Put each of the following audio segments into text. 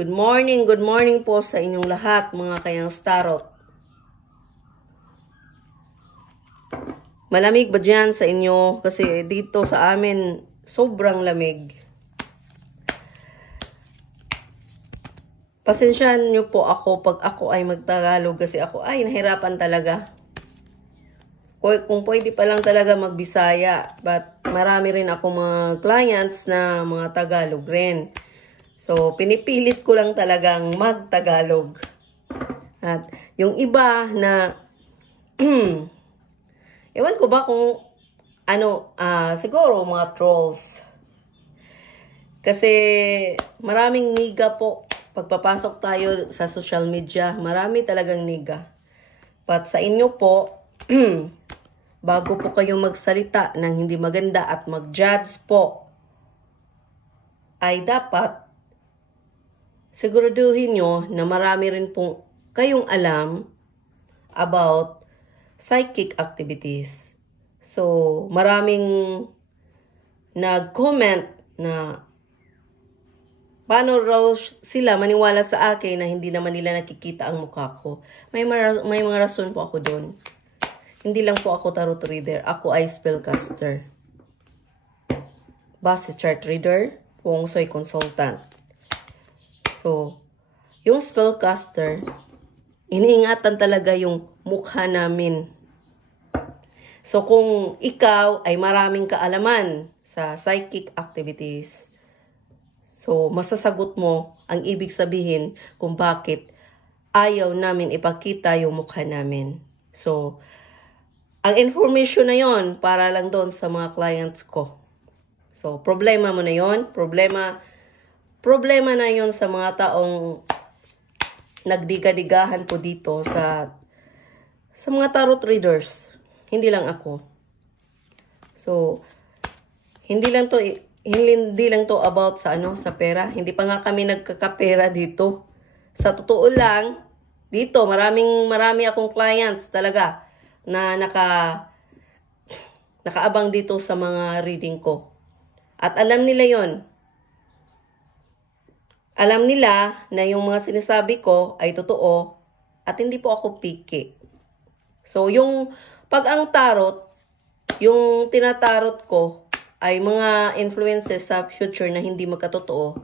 Good morning po sa inyong lahat mga kayang starot. Malamig ba dyan sa inyo? Kasi dito sa amin, sobrang lamig. Pasensyahan nyo po ako pag ako ay magtagalog kasi ako ay nahirapan talaga. Kung pwede pa lang talaga magbisaya, but marami rin ako mga clients na mga Tagalog rin. So, pinipilit ko lang talagang mag-Tagalog. At yung iba na, ewan ko ba kung, siguro mga trolls. Kasi maraming niga po. Pagpapasok tayo sa social media, marami talagang niga. But sa inyo po, bago po kayong magsalita ng hindi maganda at mag-judge po, ay dapat siguraduhin nyo na marami rin po kayong alam about psychic activities. So, maraming nag-comment na paano raw sila maniwala sa akin na hindi naman nila nakikita ang mukha ko. May mga rason po ako doon. Hindi lang po ako tarot reader. Ako ay spellcaster. Base chart reader. Feng Shui consultant. So, yung spellcaster, iniingatan talaga yung mukha namin. So, kung ikaw ay maraming kaalaman sa psychic activities, so, masasagot mo ang ibig sabihin kung bakit ayaw namin ipakita yung mukha namin. So, ang information na yon para lang doon sa mga clients ko. So, problema mo na yon. Problema na yon sa mga taong nagdiga-digahan po dito sa mga tarot readers. Hindi lang ako. So, hindi lang to about sa sa pera. Hindi pa nga kami nagkakapera dito. Sa totoo lang, dito marami akong clients talaga na nakaabang dito sa mga reading ko. At alam nila 'yon. Alam nila na yung mga sinasabi ko ay totoo at hindi po ako piki. So, pag ang tarot, yung tinatarot ko ay mga influences sa future na hindi magkatotoo.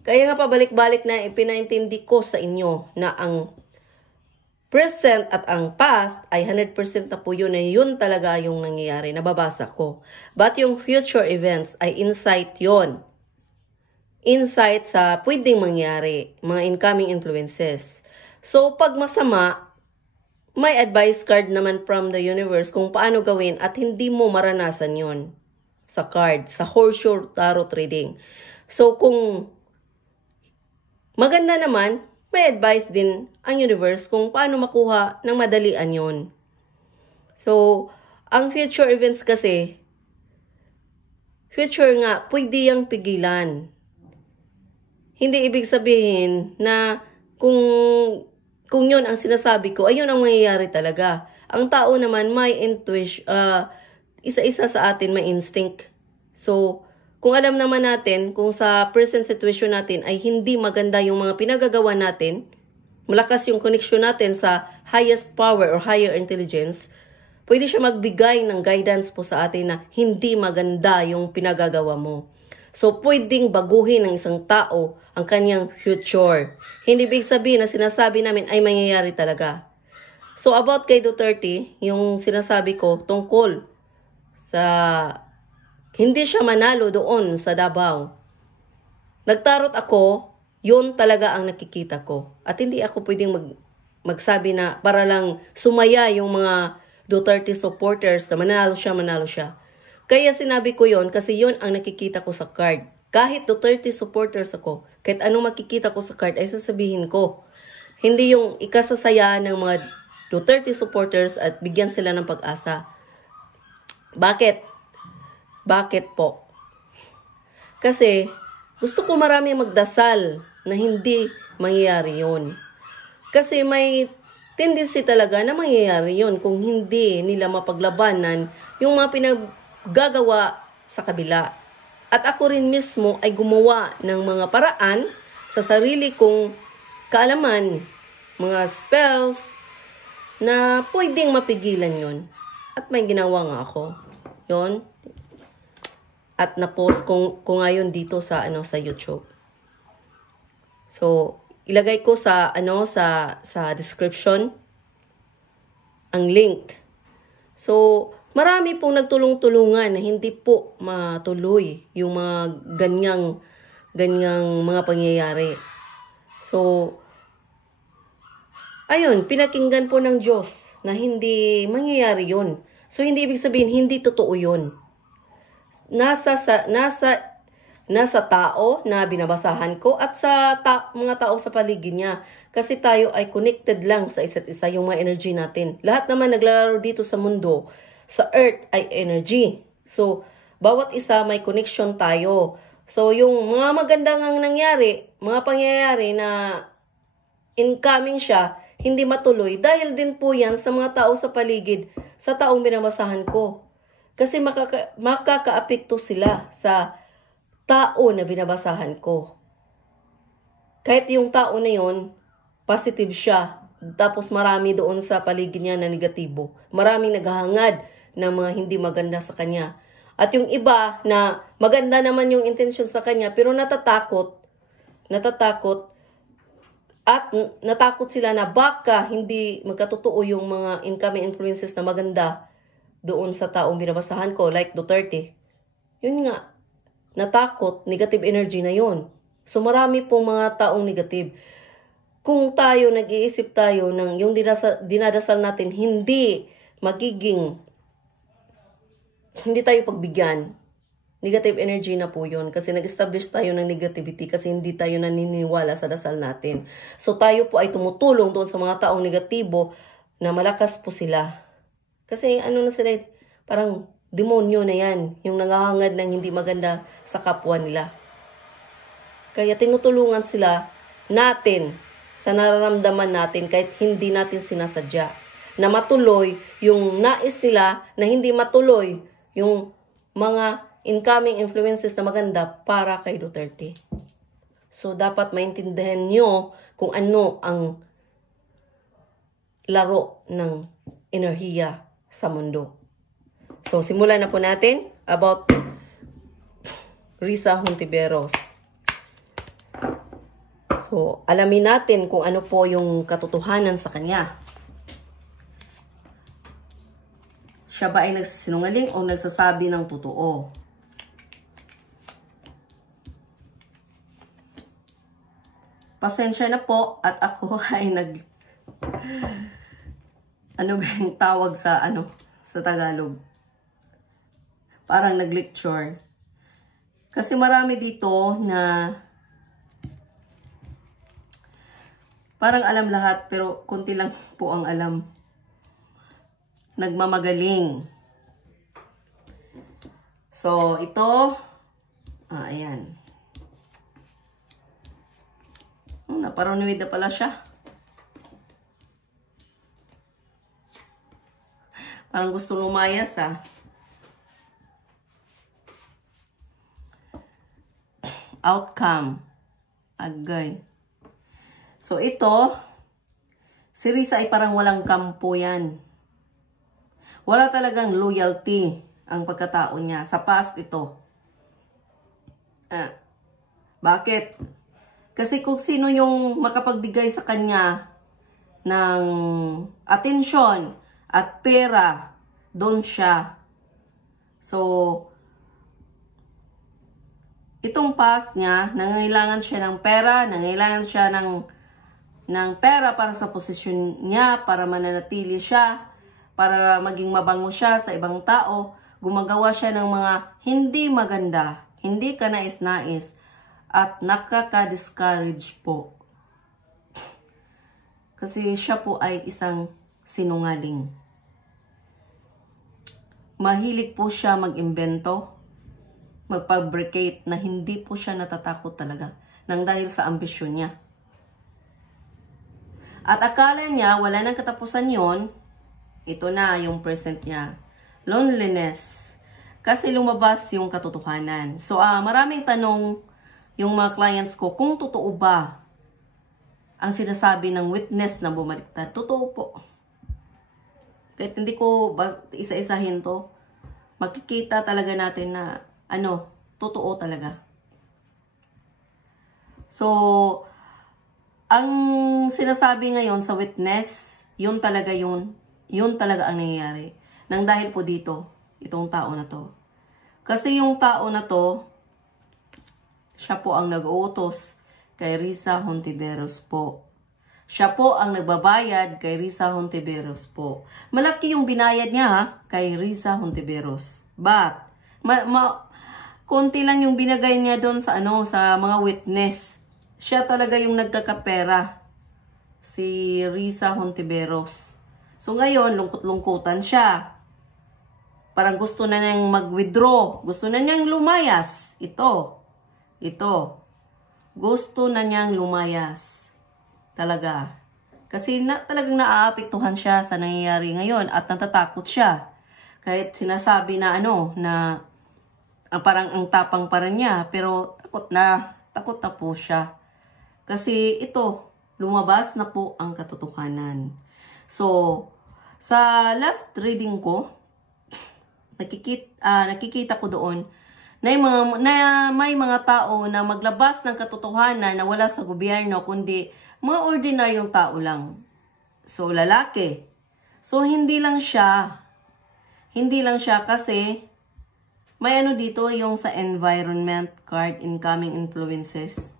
Kaya nga pabalik-balik na ipinaintindi ko sa inyo na ang present at ang past ay 100% na po yun, na yun talaga yung nangyayari, nababasa ko. But yung future events ay insight yon. Insight sa pwedeng mangyari, mga incoming influences. So, pag masama, may advice card naman from the universe kung paano gawin at hindi mo maranasan yon sa card, sa horseshoe tarot reading. So, kung maganda naman, may advice din ang universe kung paano makuha ng madalian yon. So, ang future events kasi, future nga, pwede yang pigilan. Hindi ibig sabihin na kung yun ang sinasabi ko, ayun ang mangyayari talaga. Ang tao naman may intuition, isa-isa sa atin may instinct. So, kung alam naman natin, kung sa present situation natin ay hindi maganda yung mga pinagagawa natin, malakas yung connection natin sa highest power or higher intelligence, pwede siya magbigay ng guidance po sa atin na hindi maganda yung pinagagawa mo. So, pwedeng baguhin ng isang tao ang kanyang future. Hindi ibig sabihin na sinasabi namin ay mangyayari talaga. So, about kay Duterte, yung sinasabi ko tungkol sa hindi siya manalo doon sa Davao. Nagtarot ako, yun talaga ang nakikita ko. At hindi ako pwedeng magsabi na para lang sumaya yung mga Duterte supporters na manalo siya. Kaya sinabi ko yon kasi yon ang nakikita ko sa card. Kahit Duterte supporters ako, kahit anong makikita ko sa card ay sasabihin ko. Hindi yung ikasasaya ng mga Duterte supporters at bigyan sila ng pag-asa. Bakit? Bakit po? Kasi gusto ko marami magdasal na hindi mangyayari yon. Kasi may tendency talaga na mangyayari yon kung hindi nila mapaglabanan yung mga gagawa sa kabila. At ako rin mismo ay gumawa ng mga paraan sa sarili kong kaalaman, mga spells, na pwedeng mapigilan yon. At may ginawa nga ako. Yon. At na-post ko ngayon dito sa sa YouTube. So, ilagay ko sa sa description ang link. So, marami pong nagtulong-tulungan na hindi po matuloy yung mga ganyang mga pangyayari. So, ayun, pinakinggan po ng Diyos na hindi mangyayari yun. So, hindi ibig sabihin, hindi totoo yun. Nasa tao na binabasahan ko at sa mga tao sa paligid niya. Kasi tayo ay connected lang sa isa't isa, yung mga energy natin. Lahat naman naglalaro dito sa mundo, sa earth ay energy. So, bawat isa may connection tayo. So, yung mga magandang nangyari, mga pangyayari na incoming siya, hindi matuloy. Dahil din po yan sa mga tao sa paligid, sa taong binabasahan ko. Kasi makaka-apekto sila sa tao na binabasahan ko. Kahit yung tao na yon positive siya. Tapos marami doon sa paligid niya na negatibo. Maraming naghahangad ng mga hindi maganda sa kanya. At yung iba na maganda naman yung intention sa kanya, pero natatakot at natakot sila na baka hindi magkatotoo yung mga incoming influences na maganda doon sa taong binabasahan ko, like Duterte. Yun nga, natakot, negative energy na yun. So marami pong mga taong negative. Kung tayo, nag-iisip tayo ng yung dinadasal natin, hindi tayo pagbigyan. Negative energy na po yun. Kasi nag-establish tayo ng negativity kasi hindi tayo naniniwala sa dasal natin. So tayo po ay tumutulong doon sa mga taong negatibo na malakas po sila. Kasi na sila, parang demonyo na yan. Yung nangahangad ng hindi maganda sa kapwa nila. Kaya tinutulungan sila natin sa nararamdaman natin kahit hindi natin sinasadya. Na matuloy yung nais nila na hindi matuloy yung mga incoming influences na maganda para kay Duterte. So, dapat maintindihan nyo kung ano ang laro ng enerhiya sa mundo. So, simulan na po natin about Risa Hontiveros. So, alamin natin kung ano po yung katotohanan sa kanya. Siya ba ay nagsisinungaling o nagsasabi ng totoo? Pasensya na po at ako ay ano ba yung tawag sa sa Tagalog? Parang nag-lecture. Kasi marami dito na parang alam lahat pero konti lang po ang alam. Nagmamagaling. So, ito, ayan. Naparanoid na pala siya. Parang gusto lumayas, Outcome. Agay. So, ito, si Risa ay parang walang kampo yan. Wala talagang loyalty ang pagkatao niya. Sa past ito. Bakit? Kasi kung sino yung makapagbigay sa kanya ng atensyon at pera, doon siya. So, itong past niya, nangailangan siya ng pera, nangailangan siya ng pera para sa posisyon niya, para mananatili siya, para maging mabango siya sa ibang tao. Gumagawa siya ng mga hindi maganda, hindi ka nais-nais, at nakaka-discourage po. Kasi siya po ay isang sinungaling. Mahilig po siya mag-imbento, mag-fabricate na hindi po siya natatakot talaga nang dahil sa ambisyon niya. At akala niya wala nang katapusan yon, ito na yung present niya. Loneliness. Kasi lumabas yung katotohanan. So, maraming tanong yung mga clients ko kung totoo ba ang sinasabi ng witness na bumaliktad. Totoo po. Kahit hindi ko isa-isahin to, makikita talaga natin na totoo talaga. So, ang sinasabi ngayon sa witness, yun talaga ang nangyayari. Nang dahil po dito, itong tao na to. Kasi yung tao na to, siya po ang nag-uutos kay Risa Hontiveros po. Siya po ang nagbabayad kay Risa Hontiveros po. Malaki yung binayad niya kay Risa Hontiveros. But, konti lang yung binagay niya doon sa sa mga witness. Siya talaga yung nagkakapera. Si Risa Hontiveros. So ngayon, lungkot-lungkutan siya. Parang gusto na niyang mag-withdraw. Gusto na niyang lumayas. Ito. Gusto na niyang lumayas. Talaga. Kasi talagang naaapektuhan siya sa nangyayari ngayon at natatakot siya. Kahit sinasabi na na parang ang tapang pa rin niya, pero takot na po siya. Kasi ito, lumabas na po ang katotohanan. So, sa last reading ko, nakikita ko doon na may mga tao na maglabas ng katotohanan na wala sa gobyerno, kundi mga ordinaryong tao lang. So, lalaki. So, hindi lang siya kasi may dito yung sa environment card, incoming influences.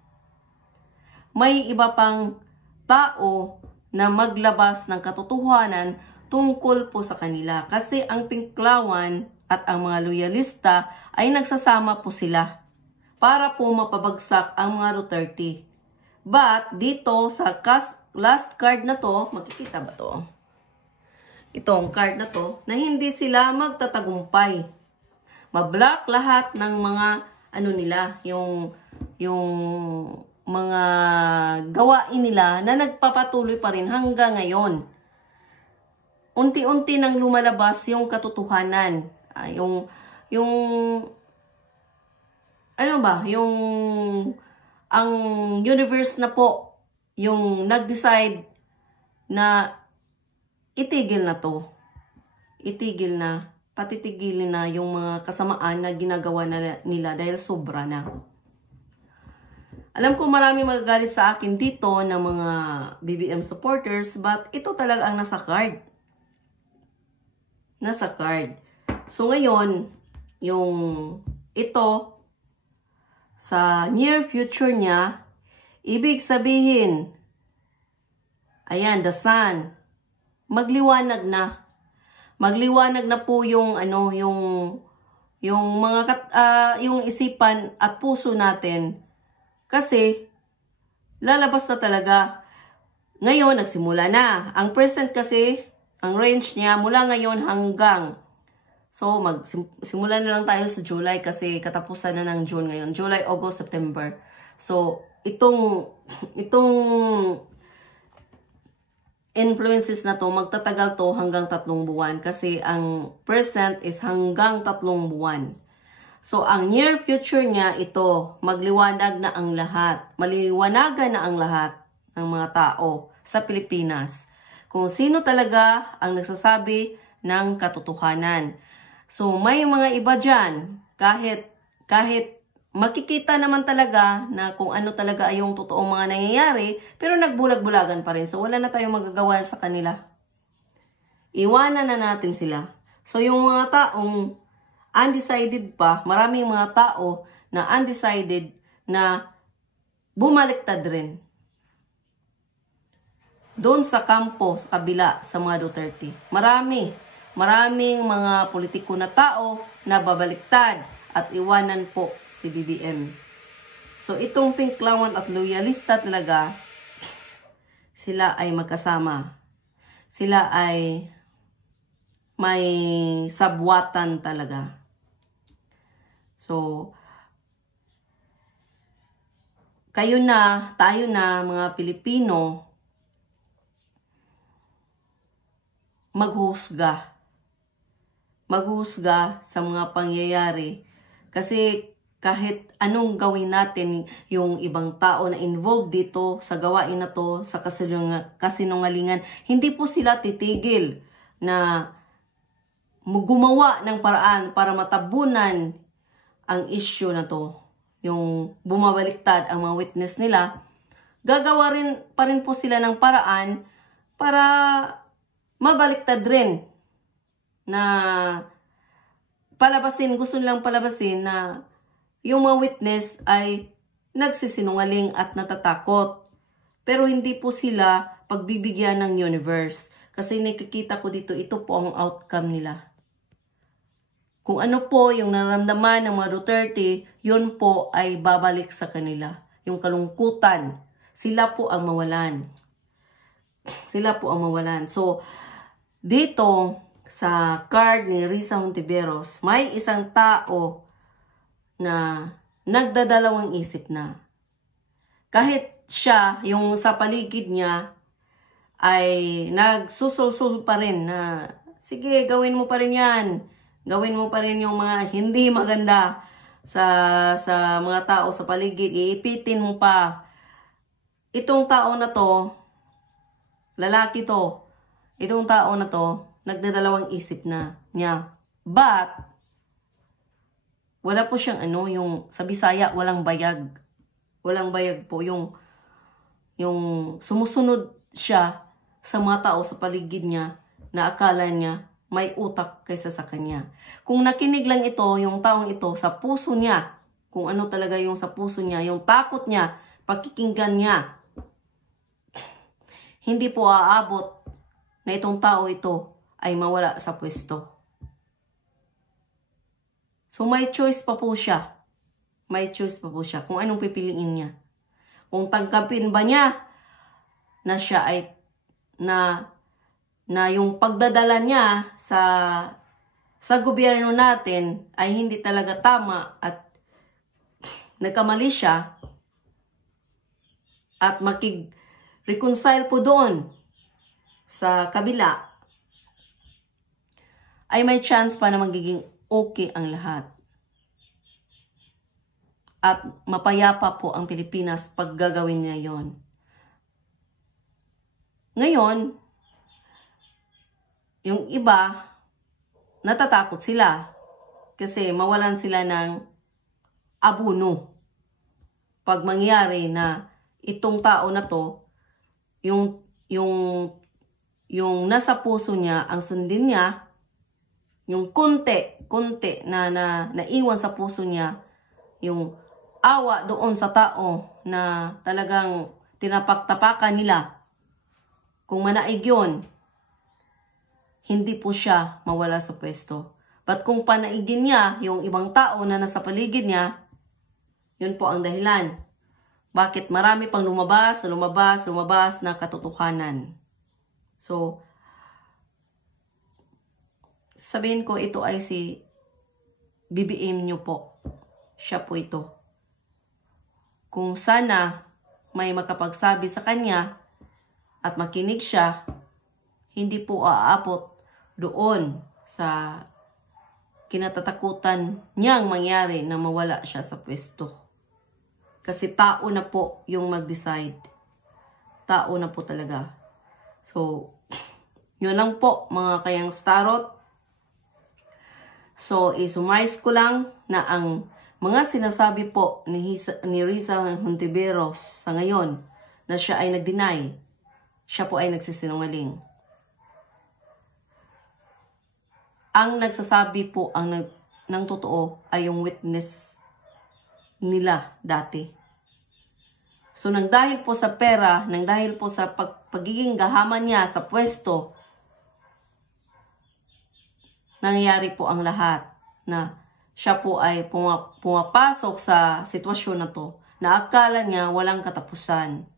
May iba pang tao na maglabas ng katotohanan tungkol po sa kanila. Kasi ang Pinklawan at ang mga loyalista ay nagsasama po sila para po mapabagsak ang mga Duterte. But dito sa last card na to, makikita ba to? Itong card na to, na hindi sila magtatagumpay. Mablock lahat ng mga nila, yung mga gawain nila na nagpapatuloy pa rin hanggang ngayon. Unti-unti nang lumalabas yung katotohanan. Ang universe na po yung nag-decide na itigil na to. Itigil na. Patitigilin na yung mga kasamaan na ginagawa nila dahil sobra na. Alam ko marami magagalit sa akin dito ng mga BBM supporters, but ito talaga ang nasa card. Nasa card. So ngayon, yung ito, sa near future niya, ibig sabihin, ayan, the sun, magliwanag na. Magliwanag na po yung yung isipan at puso natin. Kasi lalabas na talaga. Ngayon nagsimula na. Ang present kasi, ang range niya mula ngayon hanggang, so magsimula na lang tayo sa July kasi katapusan na ng June ngayon. July, August, September. So itong influences na to, magtatagal to hanggang 3 buwan kasi ang present is hanggang 3 buwan. So, ang near future niya ito, magliwanag na ang lahat. Maliwanagan na ang lahat ng mga tao sa Pilipinas. Kung sino talaga ang nagsasabi ng katotohanan. So, may mga iba dyan, kahit makikita naman talaga na kung ano talaga ay yung totoong mga nangyayari, pero nagbulag-bulagan pa rin. So, wala na tayong magagawa sa kanila. Iwanan na natin sila. So, yung mga taong undecided pa, maraming mga tao na undecided na bumaliktad rin. Doon sa kampo, sa kabila, sa mga Duterte. Maraming mga politiko na tao na babaliktad at iwanan po si BBM. So, itong Pinklawan at loyalista talaga, sila ay magkasama. Sila ay may sabwatan talaga. So, tayo na, mga Pilipino, maghusga sa mga pangyayari. Kasi kahit anong gawin natin, yung ibang tao na involved dito sa gawain na to, sa kasinungalingan, hindi po sila titigil na gumawa ng paraan para matabunan ang issue na to. Yung bumabaliktad ang mga witness nila, gagawa rin pa rin po sila ng paraan para mabaliktad rin na palabasin, gusto nilang palabasin na yung mga witness ay nagsisinungaling at natatakot. Pero hindi po sila pagbibigyan ng universe. Kasi nakikita ko dito, ito po ang outcome nila. Kung ano po yung nararamdaman ng mga Duterte, yun po ay babalik sa kanila. Yung kalungkutan, sila po ang mawalan. Sila po ang mawalan. So, dito sa card ni Risa Hontiveros, may isang tao na nagdadalawang isip na. Kahit siya, yung sa paligid niya, ay nagsusulsul pa rin na, sige, gawin mo pa rin yan. Gawin mo pa rin yung mga hindi maganda sa mga tao sa paligid. Iipitin mo pa. Itong tao na to, lalaki to, itong tao na to, nagdadalawang isip na niya. But, wala po siyang yung sa Bisaya, walang bayag. Walang bayag po. Yung sumusunod siya sa mga tao sa paligid niya na akala niya may utak kaysa sa kanya. Kung nakinig lang ito, yung taong ito, sa puso niya, kung ano talaga yung sa puso niya, yung takot niya, pakikinggan niya, hindi po aabot na itong tao ito ay mawala sa pwesto. So, may choice pa po siya. May choice pa po siya kung anong pipiliin niya. Kung tangkapin ba niya na siya ay, na yung pagdadala niya sa gobyerno natin ay hindi talaga tama at nagkamali siya at makig-reconcile po doon sa kabila, ay may chance pa na magiging okay ang lahat. At mapayapa po ang Pilipinas pag gagawin niya yon. Ngayon, yung iba, natatakot sila kasi mawalan sila ng abuno. Pag mangyari na itong tao na to, yung nasa puso niya, ang sundin niya, yung konti na naiwan sa puso niya, yung awa doon sa tao na talagang tinapaktapakan nila, kung manaig yun, hindi po siya mawala sa pwesto. But kung panaigin niya yung ibang tao na nasa paligid niya, yun po ang dahilan. Bakit marami pang lumabas na katotohanan. So, sabihin ko ito ay si BBM nyo po. Siya po ito. Kung sana may makapagsabi sa kanya at makinig siya, hindi po aabot doon sa kinatatakutan niyang mangyari na mawala siya sa pwesto. Kasi tao na po yung mag-decide. Tao na po talaga. So, yun lang po mga kayang starot. So, isummarize ko lang na ang mga sinasabi po ni Risa Hontiveros sa ngayon na siya ay nag-deny, siya po ay nagsisinungaling. Ang nagsasabi po ng totoo ay yung witness nila dati. So, nang dahil po sa pera, nang dahil po sa pagiging gahaman niya sa pwesto, nangyayari po ang lahat na siya po ay pumapasok sa sitwasyon na to na akala niya walang katapusan.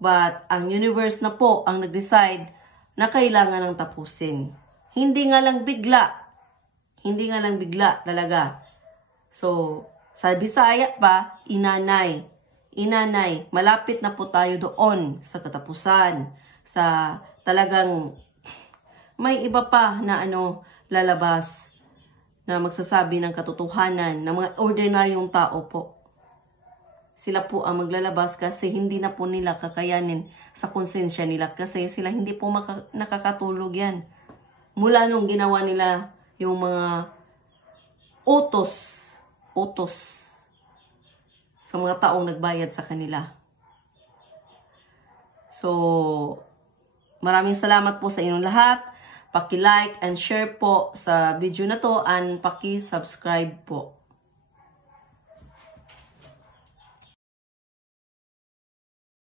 But ang universe na po ang nag-decide na kailangan ng tapusin. Hindi nga lang bigla. Hindi nga lang bigla talaga. So, sa Bisaya pa, inanay. Inanay, malapit na po tayo doon sa katapusan. Sa talagang may iba pa na lalabas na magsasabi ng katotohanan, ng mga ordinaryong tao po. Sila po ang maglalabas kasi hindi na po nila kakayanin sa konsensya nila kasi sila hindi po nakakatulog yan. Mula nung ginawa nila yung mga utos sa mga taong nagbayad sa kanila. So, maraming salamat po sa inyong lahat. Paki-like and share po sa video na to and paki-subscribe po.